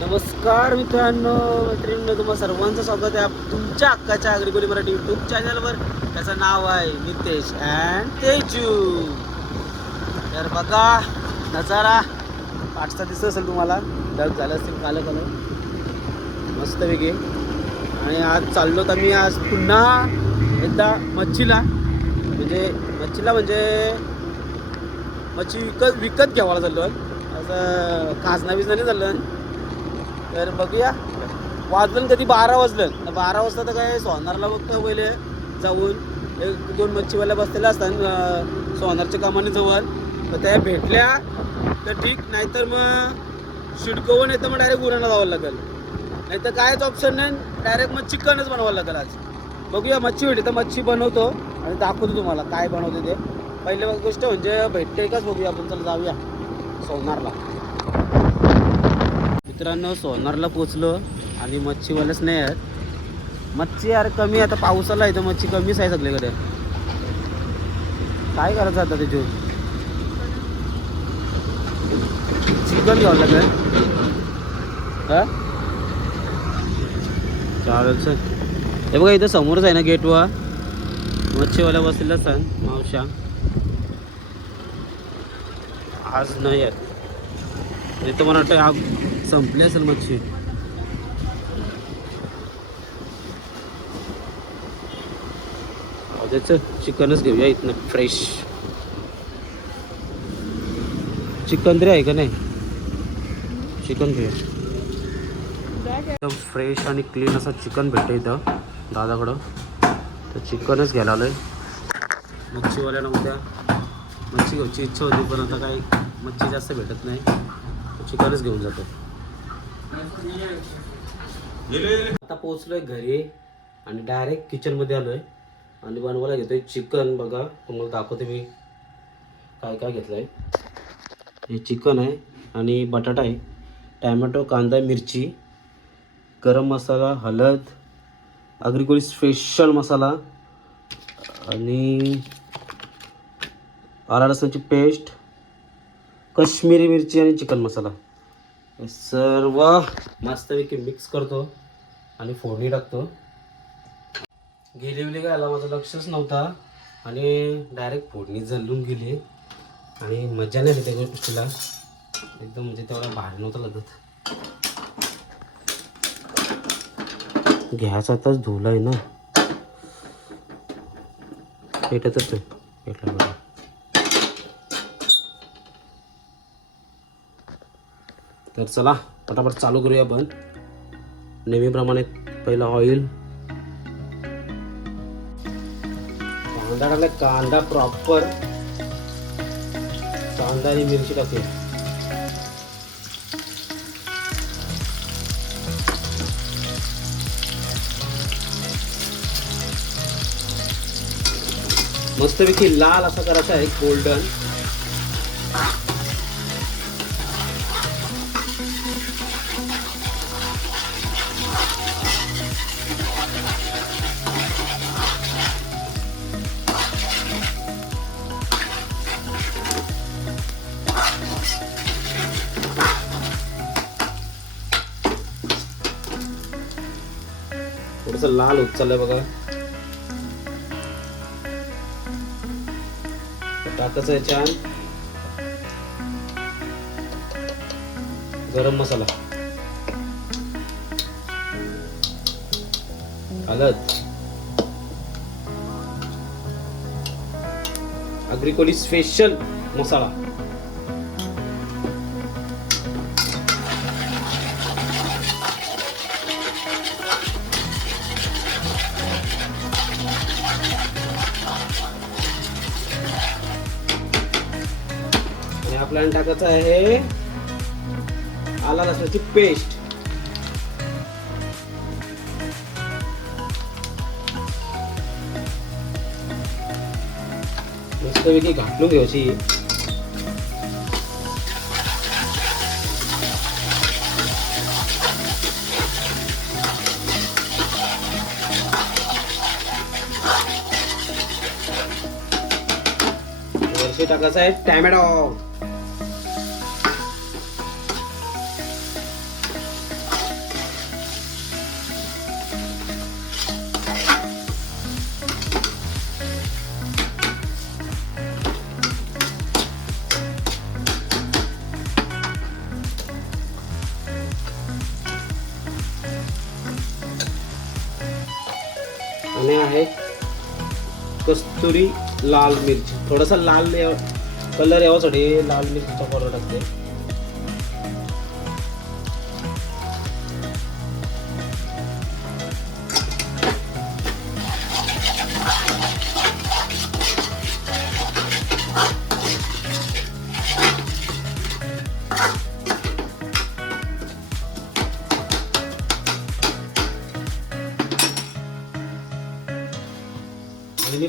नमस्कार मित्रांनो मैत्रिणींनो तुम्हा सर्वांचं स्वागत आहे तुमच्या हक्काच्या अग्रिकोली मराठी युट्यूब चॅनलवर त्याचं नाव आहे नितेश अँड तेजू. तर बघा नजारा पाठचा दिसत असेल तुम्हाला. डग झालं असेल कालं कालं. वेगळे. आणि आज चाललो तर मी आज पुन्हा एकदा मच्छीला. म्हणजे मच्छीला म्हणजे मच्छी विकत विकत घ्यावाला चाललो आहे असं खाजना बिजना नाही चाललं तर बघूया. वाजलं कधी? बारा वाजलं. तर बारा वाजता तर काय सोनारला बघतो पहिले. जाऊन एक दोन मच्छीवाल्या बसलेल्या असतात सोनारच्या कामाने जवळ. तर त्या भेटल्या. तर ठीक नाहीतर मग शिडकवून येतं मग डायरेक्ट उराणा जावं लागेल. नाही तर कायच ऑप्शन नाही. डायरेक्ट मग चिकनच बनवावं लागेल आज. बघूया मच्छी भेटली तर मच्छी बनवतो. आणि दाखवतो तुम्हाला काय बनवते ते. पहिले गोष्ट म्हणजे भेटते काच बघूया आपण चला जाऊया. सोनारला. मित्रांनो सोनारला पोचलो आणि मच्छीवालेच नाही आहेत. मच्छी अरे कमी आता पावसाला आहे तर मच्छी कमीच आहे सगळीकडे. काय करायचं आता त्याच्यावर? चिकन घ्यावं लागेल हा? चालेल सर हे बघा इथं समोरच आहे ना गेटवर मच्छीवाल्या बसलेला असतात मावशा आज नाही आहेत. नाही तर मला वाटतं संपली असेल मच्छी. त्याचं चिकनच घेऊया इथनं फ्रेश चिकन तरी आहे का नाही? चिकन घेऊया एकदम फ्रेश आणि क्लीन असं चिकन भेटतं इथं दादाकडं. तर चिकनच घ्यायला आलं आहे मच्छीवाल्यानं उद्या मच्छी घ्यायची इच्छा होती पण आता काही मच्छी जास्त भेटत नाही. चिकनच घेऊन जातो. आता पोहोचलोय घरी आणि डायरेक्ट किचनमध्ये आलोय. आणि बनवायला घेतोय चिकन बघा तुम्हाला दाखवते मी काय काय घेतलंय. हे चिकन आहे आणि बटाटा आहे. टॅमॅटो कांदा मिरची गरम मसाला हळद अग्रिकोली स्पेशल मसाला आणि आला लसणाची पेस्ट कश्मीरी मिरची आणि चिकन मसाला. सर्व मस्तपैकी मिक्स करतो आणि फोडणी टाकतो. गेली वेळी काय आला माझं लक्षच नव्हता. आणि डायरेक्ट फोडणी जल्लून गेली. आणि मजा नाही त्या गोष्टीला एकदम म्हणजे तेवढा भारी नव्हता लागत. घ्यायचा आताच धुला आहे ना. पेटतच आहे पेटला बघा तर चला पटापट चालू करूया आपण. नेहमीप्रमाणे पहिला ऑइल कांदा टाकला कांदा प्रॉपर कांदा आणि मिरची टाकूया. मस्तपैकी लाल असा करायचा आहे गोल्डन माल होत चाललंय बघा. टाकायचं आहे छान. गरम मसाला. हलद अग्रिकोली स्पेशल मसाला. कारण टाकायचं आहे. आला लसणाची पेस्ट मस्तपैकी घाटून घ्यायची. टाकायचं आहे टॅमॅटो. आणि आहे. कस्तुरी लाल मिरची. थोडासा लाल कलर यावासाठी लाल मिरचीचा पावडर टाकते.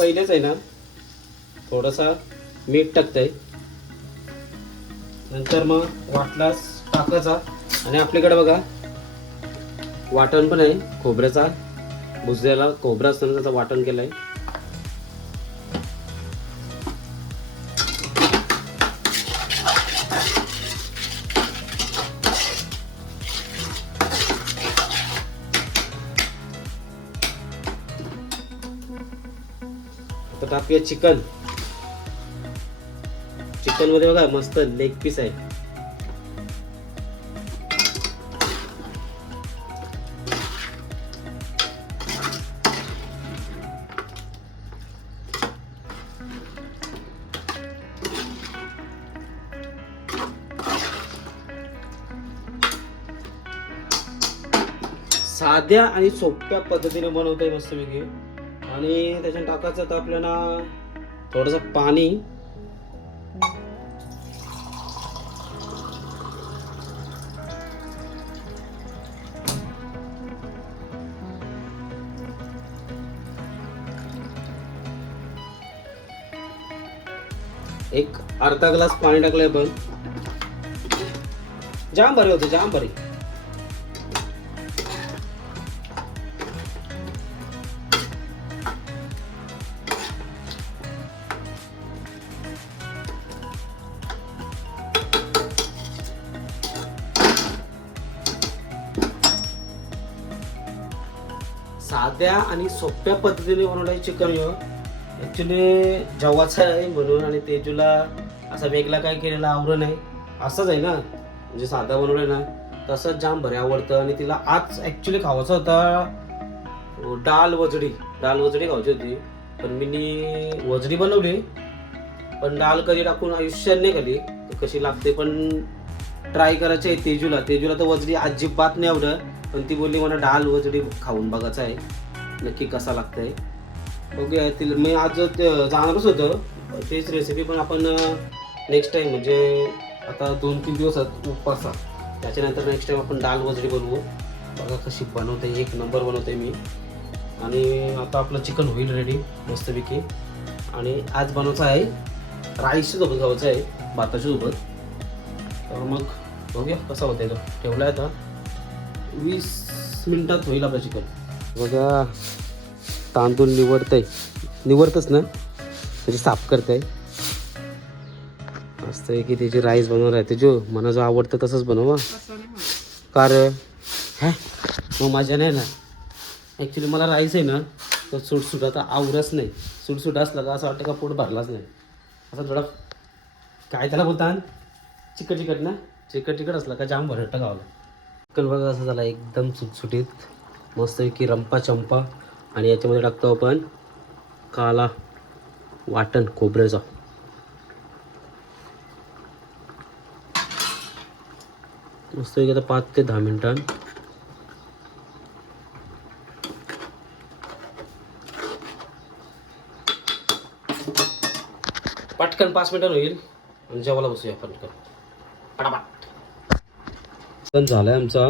पहिलेच आहे ना थोडासा मीठ टाकतंय. नंतर मग वाटलास टाकायचा. आणि आपल्याकडे बघा वाटण पण आहे खोबऱ्याचा. भुजलेला खोबरा असताना त्याचं वाटण केलंय. आता टाकूया चिकन. चिकनमध्ये बघा मस्त लेग पीस आहे. साध्या आणि सोप्या पद्धतीने बनवतोय मस्त वेगळी आणि त्याच्यात टाकायचं तर आपल्याला थोडंसं पाणी. एक अर्धा ग्लास पाणी टाकलंय पण जाम भारी होते जाम भारी साध्या आणि सोप्या पद्धतीने बनवलं चिकन ह्यो ॲक्च्युली जवाचं आहे म्हणून आणि तेजूला असा वेगळा काय केलेला आवरण नाही. असंच आहे ना. म्हणजे साधा बनवलं ना. तसंच जाम भरे आवडतं आणि तिला आज ॲक्च्युली खावायचा होता डाल वजडी. डाल वजडी खायची होती. पण मी वजडी बनवली. पण डाल कधी टाकून आयुष्यात नाही खाली कशी लागते पण ट्राय करायची आहे तेजूला. तेजूला तर वजडी अजिबात नाही आवडत. पण ती बोलली मला डाल वजडी खाऊन बघायचं आहे. नक्की कसा लागतंय. बघूया तिला मी आज ते जाणारच होतं. तेच रेसिपी पण आपण नेक्स्ट टाईम म्हणजे आता दोन तीन दिवसात उपवासा त्याच्यानंतर नेक्स्ट टाईम आपण डाल वजडी बनवू. बघा कशी बनवते एक नंबर बनवते मी. आणि आता आपलं चिकन होईल रेडी मस्तपैकी. आणि आज बनवायचं आहे राईसच्या सोबत आहे भाताच्या सोबत. तर मग बघूया कसा होता तो. ठेवला आहे आता. वीस मिनटात होईल आपलं चिकन बघा तांदूळ निवडतंय. निवडतच ना? त्याची साफ करताय. मस्त आहे की त्याची राईस बनवणार आहे जो. मला जो आवडतं तसंच बनव. हं. का रे हॅ? मग मजा नाही ना. ॲक्च्युली मला राईस आहे ना तर सुटसुट आता आवरच नाही. सुटसुट असला का असं वाटतं का पोट भरलाच नाही. असं थोडा काय त्याला बोलता चिकट चिकट ना? चिकट चिकट असला का जाम भरट गावला. चिकन बघा असं झाला एकदम सुटसुटीत. मस्तपैकी रंपा चंपा. आणि याच्यामध्ये टाकतो आपण काला वाटण खोबऱ्याचा. मस्तपैकी आता पाच ते दहा मिनटां. पटकन पाच मिनटं होईल. आणि जेवायला बसूया पटकन. पटापट. झालाय आमचा.